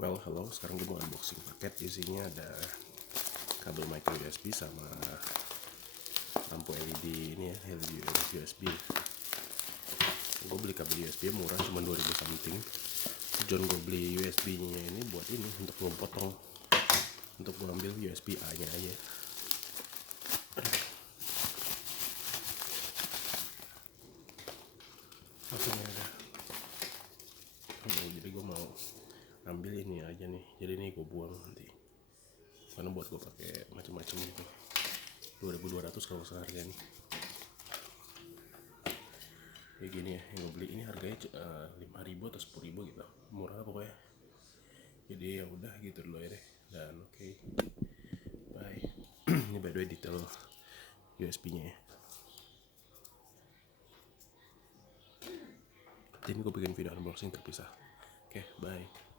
Well, halo, sekarang gue mau unboxing paket. Isinya ada kabel micro USB sama lampu LED ini ya, LED USB. Gue beli kabel USB murah, cuma 2000 something. Tujuan gue beli USB nya ini buat ini, untuk memotong, untuk mengambil USB A nya aja. Makanya ada. Jadi gue mau ambil ini aja nih, jadi ini gue buang nanti, karena buat gue pakai macam-macam gitu. 2200 kalau seharganya. Kayak gini ya, yang gue beli ini harganya 5000 atau 10.000 gitu, murah pokoknya. Jadi ya udah gitu dulu ya deh. Dan oke, bye. Ini by the way detail USB nya ya. Jadi gue bikin video unboxing terpisah. Oke, bye.